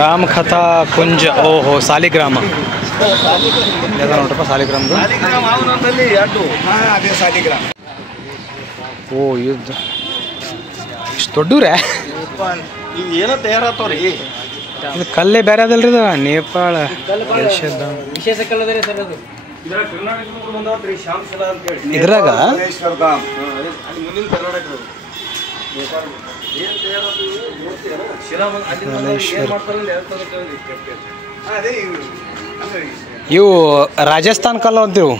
ರಾಮಕಥಾ ಕುಂಜ ಓಹೋ ಸಾಲಿಗ್ರಾಮ ನೋಡ್ರಪ್ಪ ಸಾಲಿಗ್ರಾಮದು ಓ ಯುದ್ಧ ಇಷ್ಟು ದೊಡ್ಡವ್ರೆ ಏನೋ ತಯಾರಾತವ್ರಿ ಇದು ಕಲ್ಲೇ ಬೇರೆ ಅದಲ್ರಿ ಇದು ನೇಪಾಳ ದೇಶದ ವಿಶೇಷ ಕಲ್ಲದರೆ ಸರ್ ಅದು ಇದ್ರಾಗ ಮುಂದಿನ ಕರ್ನಾಟಕ ಇವು ರಾಜಸ್ಥಾನ್ ಕಲ್ಲು ಅಂತೀವು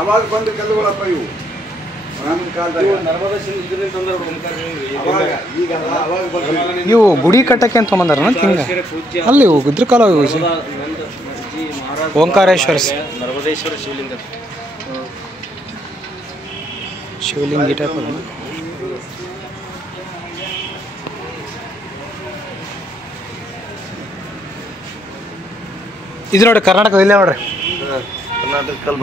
ಅವಾಗ ಬಂದ ಕಲ್ಲುಗಳಪ್ಪ ಇವು ಇವು ಗುಡಿ ಕಟ್ಟಕ್ಕೆ ಅಂತ ತೊಗೊಂಬಂದಾರ ಹಿಂಗ ಅಲ್ಲಿ ಇವು ಇದ್ರ ಕಾಲ ಇವು ಓಂಕಾರೇಶ್ವರ ಶಿವಲಿಂಗ ಗೀಟ ಇದು ನೋಡಿ ಕರ್ನಾಟಕದ ಇಲ್ಲೇ ನೋಡ್ರಿ ಕರ್ನಾಟಕ ಕಲ್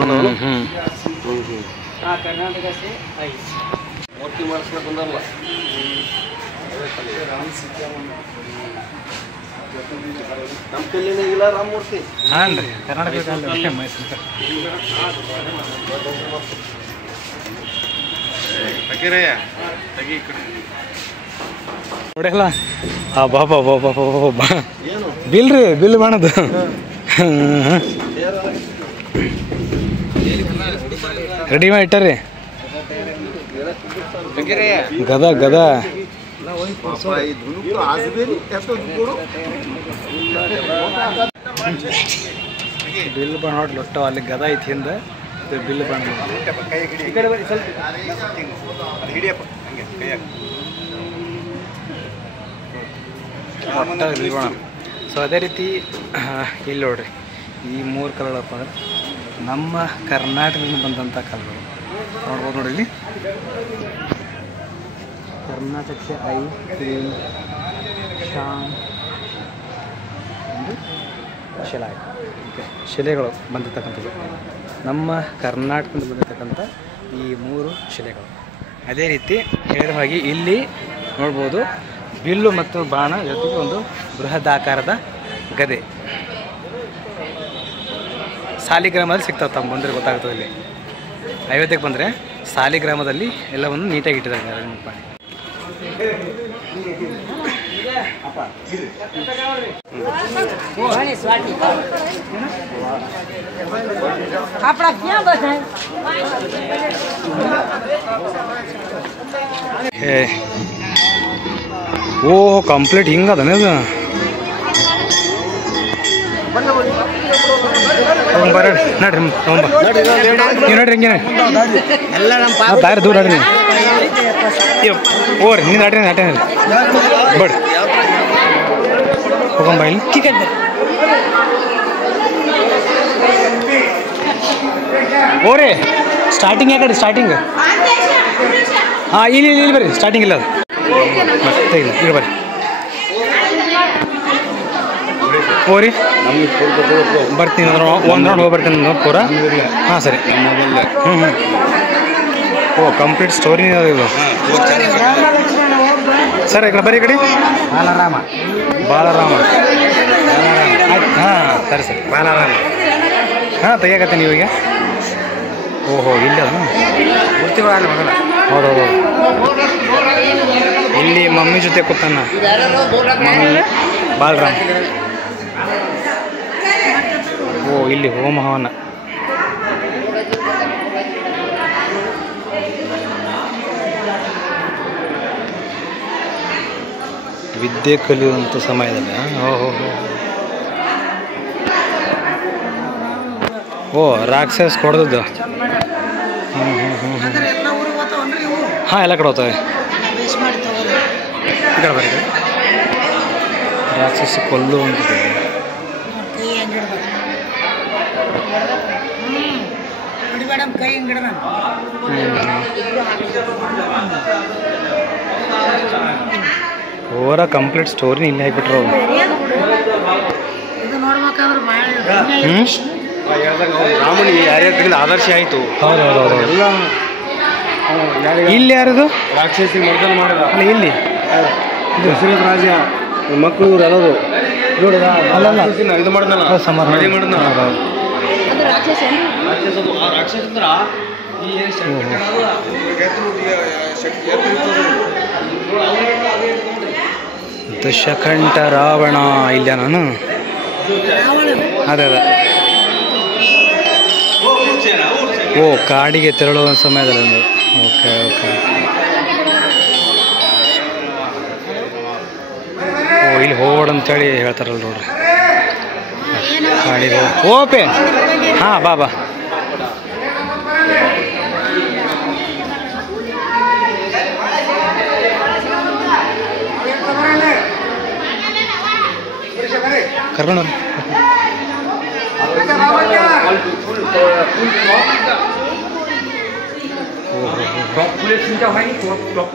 ಮೂರ್ತಿ ಮಾಡಿಸ್ಬೇಕು ಬಂದಲ್ಲ ನಮ್ಮ ಕಲ್ಲಿನ ಇಲ್ಲ ರಾಮಮೂರ್ತಿ ಹಾಂ ರೀ ಕರ್ನಾಟಕ ನೋಡಿಲ್ಲ ಬಾ ಬಾ ಬಾ ಬಾ ಬಾ ಬಾ ಬಿಲ್ ರೀ ಬಿಲ್ ಬಾಣದು ರೆಡಿ ಮಾಡಿ ಇಟ್ಟಾರಿ ಗದ ಗದ ಬಿಲ್ ಬಾಣ ನೋಡ್ಲಿ ಒಟ್ಟು ಅಲ್ಲಿ ಗದ ಐತಿ ಹಿಂದ ಬಿಲ್ ಬಾಣ ಬಿಲ್ ಬಾಣ ಸೊ ಅದೇ ರೀತಿ ಇಲ್ಲಿ ನೋಡ್ರಿ ಈ 3 ಕಲ್ಲಪ್ಪ ಅಂದ್ರೆ ನಮ್ಮ ಕರ್ನಾಟಕದಿಂದ ಬಂದಂಥ ಕಲ್ಲುಗಳು ನೋಡ್ಬೋದು ನೋಡಿ ಇಲ್ಲಿ ಕರ್ನಾಟಕಕ್ಕೆ ಐ ಕ್ರೀಮ್ ಶಾಮ್ ಒಂದು ಶಿಲೆ ಓಕೆ ಶಿಲೆಗಳು ಬಂದಿರ್ತಕ್ಕಂಥದ್ದು ನಮ್ಮ ಕರ್ನಾಟಕದಿಂದ ಬಂದಿರತಕ್ಕಂಥ ಈ 3 ಶಿಲೆಗಳು. ಅದೇ ರೀತಿ ಹೇಳಿದ ಹಾಗೆ ಇಲ್ಲಿ ನೋಡ್ಬೋದು ಬಿಲ್ಲು ಮತ್ತು ಬಾಣ ಜೊತೆಗೆ ಒಂದು ಬೃಹದಾಕಾರದ ಗದೆ ಸಾಲಿಗ್ರಾಮದಲ್ಲಿ ಸಿಗ್ತಾವೆ. ತಮ್ಮ ಬಂದರೆ ಗೊತ್ತಾಗ್ತದೆ. ಇಲ್ಲಿ ಅಯೋಧ್ಯೆಗೆ ಬಂದರೆ ಸಾಲಿಗ್ರಾಮದಲ್ಲಿ ಎಲ್ಲವನ್ನು ನೀಟಾಗಿ ಇಟ್ಟಿದ್ದಾರೆ ಅರೇಂಜ್ಮೆಂಟ್ ಮಾಡಿ. ಓಹೋ ಕಂಪ್ಲೀಟ್ ಹಿಂಗದನೆ ಅದು ಬರೋಣ ನಡ್ರಿ ನೀವು ನಡ್ರಿ ಹಿಂಗೆ ದಾರಿ ದೂರ ನಡ್ರಿ ಓರಿ ನೀನು ನಡ್ರಿ ನಟೇ ಬಡ್ ಹೋಗಂಬ ಇಲ್ಲಿ ಓರಿ ಸ್ಟಾರ್ಟಿಂಗ್ ಯಾಕಡೆ ಸ್ಟಾರ್ಟಿಂಗ್ ಹಾಂ ಇಲ್ಲಿ ಇಲ್ಲಿ ಬರ್ರಿ ಸ್ಟಾರ್ಟಿಂಗ್ ಇಲ್ಲ ಅದು ಮತ್ತೆ ಇಲ್ಲ ಈಗ ಬರ್ರಿ ಓರಿ ಬರ್ತೀನಿ ಒಂದು ರೌಂಡ್ ಹೋಗ್ಬರ್ತೀನಿ ಪೂರ. ಹಾಂ ಸರಿ. ಓ ಕಂಪ್ಲೀಟ್ ಸ್ಟೋರಿ ಇದು ಸರ್. ಈ ಕಡೆ ಬರೀ ಕಡೆ ಬಾಲರಾಮ ಆಯ್ತು. ಹಾಂ ಸರಿ ಸರಿ ಬಾಲರಾಮ. ಹಾಂ ತೆಗಿಯಕತ್ತೀನಿ ನೀವೀಗ. ಓಹೋ ಇಲ್ಲ ಅದು ಹೌದೌದು. ಇಲ್ಲಿ ಮಮ್ಮಿ ಜೊತೆ ಕೂತಾನ ಮಮ್ಮಿ ಬಾಲರಾಮ್. ಓ ಇಲ್ಲಿ ಹೋಮ ಹವನ. ವಿದ್ಯೆ ಕಲಿಯುವಂಥ ಸಮಯದಲ್ಲಿ ಓ ರಾಕ್ಷಸ್ ಕೊಡ್ದದ್ದು. ಹಾಂ ಎಲ್ಲ ಕಡೆ ಹೋಗ್ತವೆ. ಈ ಕಡೆ ಬರೀ ರಾಕ್ಷಸ ಕೊಲ್ಲುವಂಥದ್ದು. ಓವರ ಕಂಪ್ಲೀಟ್ ಸ್ಟೋರಿ ಇಲ್ಲಿ ಹಾಕ್ಬಿಟ್ರು. ರಾಮನಿಗೆ ಯಾರ್ಯಾರ ಆದರ್ಶ ಆಯಿತು. ಹೌದೌದು ಎಲ್ಲ ಇಲ್ಲಿ ಯಾರದು ರಾಕ್ಷಸಿ ಮರ್ದನ ಮಾಡಿದ ಅಲ್ಲ ಇಲ್ಲಿ ದಶರಥ ರಾಜ ಮಕ್ಕಳು ಇವ್ರು ಎಲ್ಲದು ನೋಡಿದ ಅಲ್ಲಲ್ಲ ಇದು ಮಾಡಿದ್ನಲ್ಲ ಸಮಾರ ಮದುವೆ ಮಾಡಿದ್ನಲ್ಲ ದಶಕಂಠ ರಾವಣ ಇಲ್ಲ ನಾನು ಅದೇ ಅದೇ ಓ ಕಾಡಿಗೆ ತೆರಳುವ ಸಮಯದಲ್ಲಿ ಓಕೆ ಓಕೆ ಓ ಇಲ್ಲಿ ಹೋಗೋಣ ಅಂತೇಳಿ ಹೇಳ್ತಾರಲ್ಲ ನೋಡ್ರಿ ಕಾಡಿಗೆ ಓಪೆ ಹಾಂ ಬಾ ಬಾ ಕರ್ಕೊಂಡು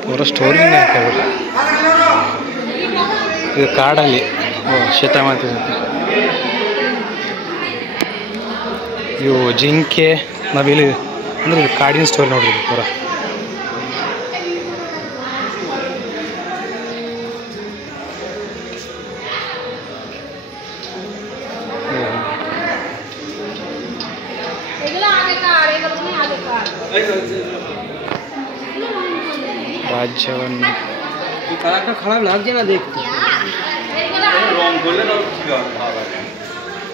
ಅವರ ಸ್ಟೋರಿನ ಇದು ಕಾಡಲ್ಲಿ ಶೀತಮಾತಿ ಇವು ಜಿಂಕೆ ನಾವಿಲ್ಲಿ ಅಂದ್ರೆ ಇದು ಕಾಡಿನ ಸ್ಟೋರಿ ನೋಡ್ರಿ ಪೂರ राज्य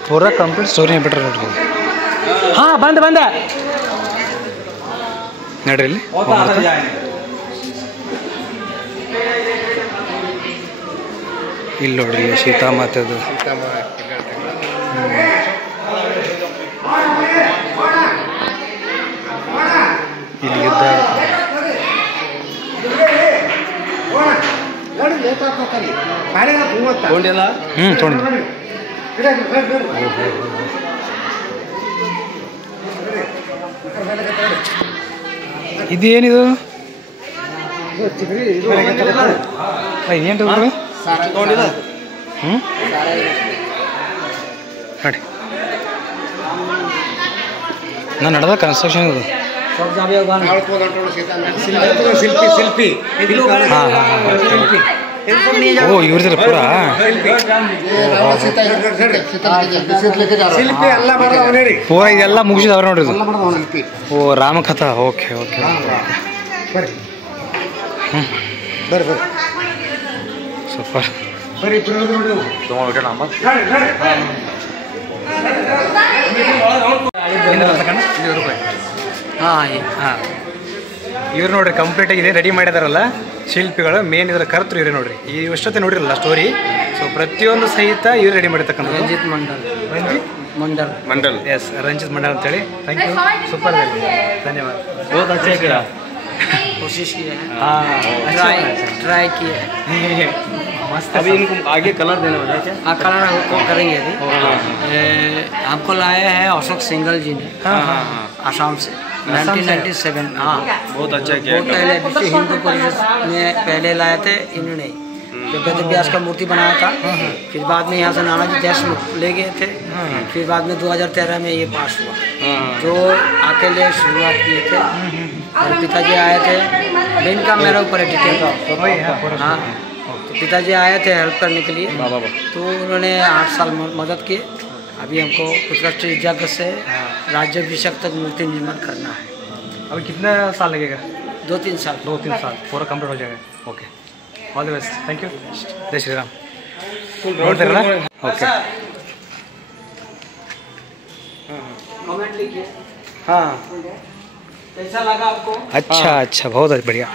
पूरा कंप्लीट स्टोरी बिट्रे नोड्री हाँ बंद बंद नड्री ಇಲ್ಲಿ ನೋಡ್ರಿ ಸೀತಾಮಾತೆದು ಇಲ್ಲಿ ಯುದ್ಧ ತೊಗೊಂಡು ಇದೇನಿದು ಇದೇನು ಹ್ಞೂ ನೋಡಿ ನಾನು ನಡೆದ ಕನ್ಸ್ಟ್ರಕ್ಷನ್ ಇದು ಶಿಲ್ಪಿ ಹಾಂ ಹಾಂ ಓ ಇವ್ರದ್ರ ಪೂರ ಪೂರ ಇದೆಲ್ಲ ಮುಗಿಸಿದವ್ರು ನೋಡ್ರಿ ಓ ರಾಮಕಥಾ ಓಕೆ ಓಕೆ ಸೂಪರ್ ಹಾಂ ಹಾಂ ಇವ್ರು ನೋಡ್ರಿ ಕಂಪ್ಲೀಟ್ ಆಗಿ ಇದೆ ರೆಡಿ ಮಾಡಿದಾರಲ್ಲ ಶಿಲ್ಪಿಗಳು ಮೇನ್ ಇದರ ಕರ್ತರು ಇವ್ರೆ ನೋಡ್ರಿ ಈ ಅಷ್ಟೊತ್ತೆ ನೋಡಿರಲ್ಲ ಸ್ಟೋರಿ ಸೊ ಪ್ರತಿಯೊಂದು ಸಹಿತ ಇವ್ರು ರೆಡಿ ಮಾಡಿರ್ತಕ್ಕಂಥ ರಂಜಿತ್ ಮಂಡಲ್ ಎಸ್ ರಂಜಿತ್ ಮಂಡಲ್ ಅಂತೇಳಿ ಥ್ಯಾಂಕ್ ಯು ಸೂಪರ್ ಧನ್ಯವಾದ बहुत अच्छा किया कोशिश की है हाँ ट्राई की है मस्त अभी इनको आगे कलर देने वाला है क्या? हाँ कलर हमको करेंगे अभी हमको लाए हैं अशोक सिंगल जी ने आसाम से 1997 हाँ बहुत अच्छा किया बहुत पहले विश्व हिंदू परिषद में पहले लाए थे इन्होंने जब वेद व्यास का मूर्ति बनाया था फिर बाद में यहाँ से नानाजी देशमुख ले गए थे फिर बाद में 2013 में ये पास हुआ जो अकेले शुरुआत किए थे और पिताजी आए थे मेन काम मेरा ऊपर है डिटेल हाँ तो पिताजी आए थे हेल्प करने के लिए तो उन्होंने 8 साल मदद की अभी हमको उत्कृष्ट जगह से राज्याभिषेक तक मूर्ति निर्माण करना है अभी कितना साल लगेगा 2-3 साल 2-3 साल पूरा कंप्लीट हो जाएगा okay all the best thank you जय श्री राम ನೋಡ್ತಿರಲ್ಲ ಓಕೆ कमेंट लिखिए हाँ कैसा लगा आपको अच्छा अच्छा बहुत बढ़िया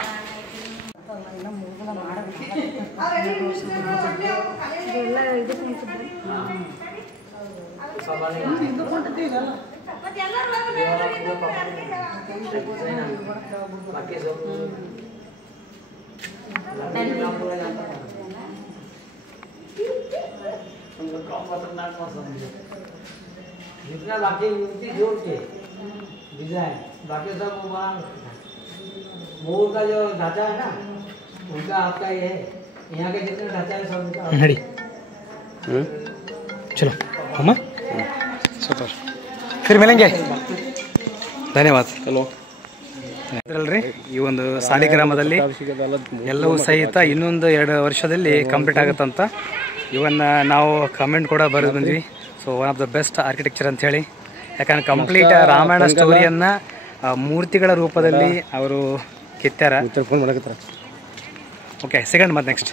जितना बाकी मूर्ति जोड़ के डिजाइन बाकी सब मोर का जो ढांचा है ना उनका आपका ये है यहाँ के जितने ढांचा है सब उनका नड़ी चलो हम सुपर फिर मिलेंगे धन्यवाद चलो ಅದರಲ್ರಿ ಈ ಒಂದು ಸಾಲಿಗ್ರಾಮದಲ್ಲಿ ಎಲ್ಲವೂ ಸಹಿತ ಇನ್ನೊಂದು 2 ವರ್ಷದಲ್ಲಿ ಕಂಪ್ಲೀಟ್ ಆಗುತ್ತಂತ. ಇವನ್ನ ನಾವು ಕಮೆಂಟ್ ಕೂಡ ಬರೆದು ಬಂದ್ವಿ. So one of the best architecture ಅಂತ ಹೇಳಿ, ಯಾಕಂದ್ರೆ ಕಂಪ್ಲೀಟ್ ರಾಮಾಯಣ ಸ್ಟೋರಿಯನ್ನು ಮೂರ್ತಿಗಳ ರೂಪದಲ್ಲಿ ಅವರು ಕೆತ್ತಾರ. ಫೋನ್ ಮಾಡಕತ್ತಾರ. ಓಕೆ, ಸೆಕೆಂಡ್ ಮತ್ತೆ ನೆಕ್ಸ್ಟ್